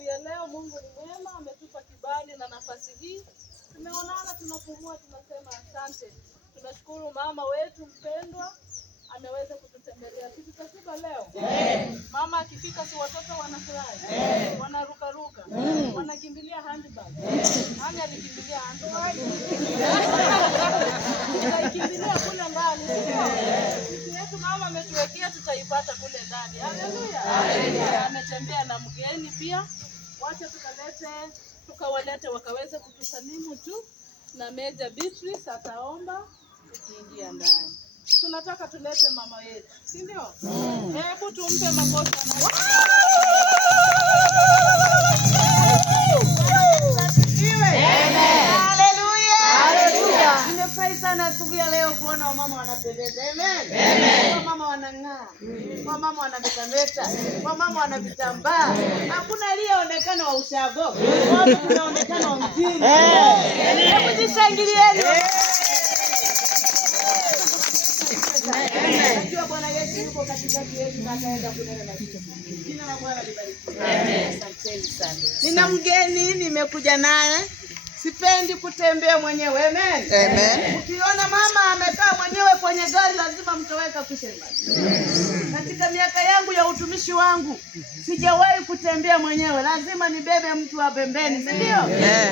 siku ya leo Mungu ni mwema, ametupa kibali na nafasi hii. Tumeonana, tunapumua, tunasema asante. Tunashukuru mama wetu mpendwa ameweza kututembelea. Sisi tutashiba leo. Mama akifika si watoto wanafurahi. Wanaruka. Wanakimbilia handbag. Nani alikimbilia handbag? Tutakimbilia kule ndani. Sisi yetu mama ametuwekea, tutaipata kule ndani. Haleluya. Ametembea na mgeni pia. Wacha tukawalete wakaweze kutusalimu tu, na Meja Beatrice ataomba tukiingia ndani. Tunataka tulete mama yetu, si ndio? Hebu tumpe makofi. Haleluya. Nimefurahi sana asubuhi ya leo kuona wamama wanapendeza. Amen. Wamama wanang'aa. Wamama wanametameta. Wamama wanavitambaa. Hakuna aliyeonekana wa ushago. Wote tunaonekana wa mjini. Hebu jishangilieni. Najua Bwana Yesu yuko katikati yetu na ataenda kunena na sisi. Jina la Bwana libarikiwe. Asanteni sana. Nina mgeni nimekuja naye. Sipendi kutembea mwenyewe. Amen. Ukiona mama amekaa mwenyewe kwenye gari lazima mtoweka kusema. Katika miaka yangu ya utumishi wangu sijawahi kutembea mwenyewe. Lazima nibebe mtu wa pembeni, si ndio?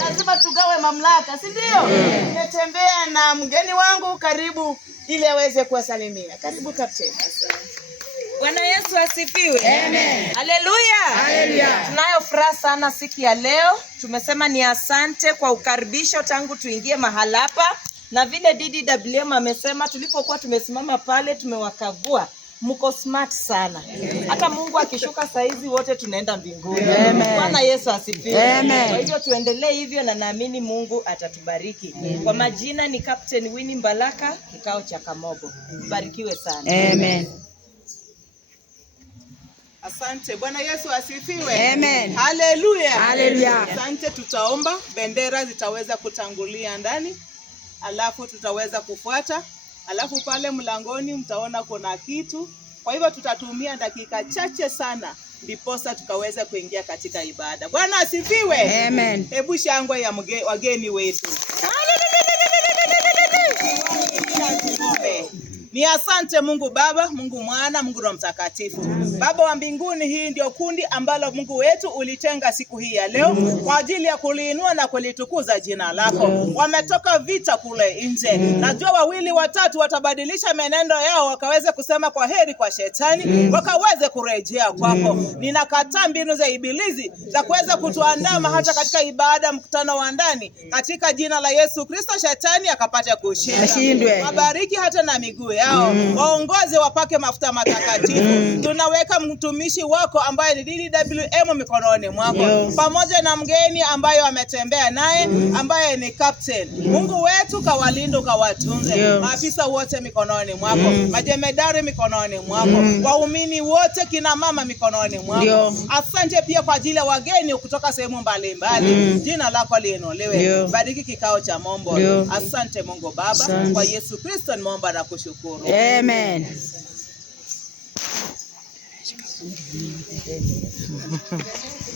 Lazima tugawe mamlaka, si ndio? Nimetembea na mgeni wangu, karibu ili aweze kuwasalimia. Karibu kapteni. Bwana Yesu asifiwe. Amen. Haleluya. Tunayo furaha sana siku ya leo. Tumesema ni asante kwa ukaribisho tangu tuingie mahala hapa. Na vile DDWM amesema tulipokuwa tumesimama pale tumewakagua. Mko smart sana. Hata Mungu akishuka saizi wote tunaenda mbinguni. Bwana Yesu asifiwe. Kwa hivyo tuendelee hivyo na naamini Mungu atatubariki. Kwa majina ni Captain Winnie Mbalaka, kikao cha Kamogo. Barikiwe sana. Amen. Asante. Bwana Yesu asifiwe. Amen. Haleluya. Asante. Tutaomba, bendera zitaweza kutangulia ndani, alafu tutaweza kufuata, alafu pale mlangoni mtaona kuna kitu. Kwa hivyo tutatumia dakika chache sana ndiposa tukaweza kuingia katika ibada. Bwana asifiwe. Amen. Hebu shangwe ya wageni wetu. Ni asante Mungu Baba, Mungu Mwana, Mungu Roho Mtakatifu. Baba wa mbinguni, hii ndio kundi ambalo Mungu wetu ulitenga siku hii ya leo kwa ajili ya kuliinua na kulitukuza jina lako. Wametoka vita kule nje. Najua 2 watatu watabadilisha menendo yao, wakaweze kusema kwa heri kwa shetani, wakaweze kurejea kwako. Ninakataa mbinu za ibilisi za kuweza kutuandama hata katika ibada, mkutano wa ndani. Katika jina la Yesu Kristo, shetani akapata kushinda. Wabariki hata na miguu yao. Waongoze, wapake mafuta matakatifu. Tunaweka mtumishi wako ambaye ni DDWM mikononi mwako, pamoja na mgeni ambaye ametembea naye ambaye ni captain. Mungu wetu kawalinde, kawatunze. Maafisa wote mikononi mwako, majemedari mikononi mwako, waumini wote, kina mama mikononi mwako. Asante pia kwa ajili ya wageni kutoka sehemu mbalimbali. Jina lako liinuliwe. Bariki kikao cha Mombo. Asante Mungu Baba, kwa Yesu Kristo nimeomba na kushukuru. Amen.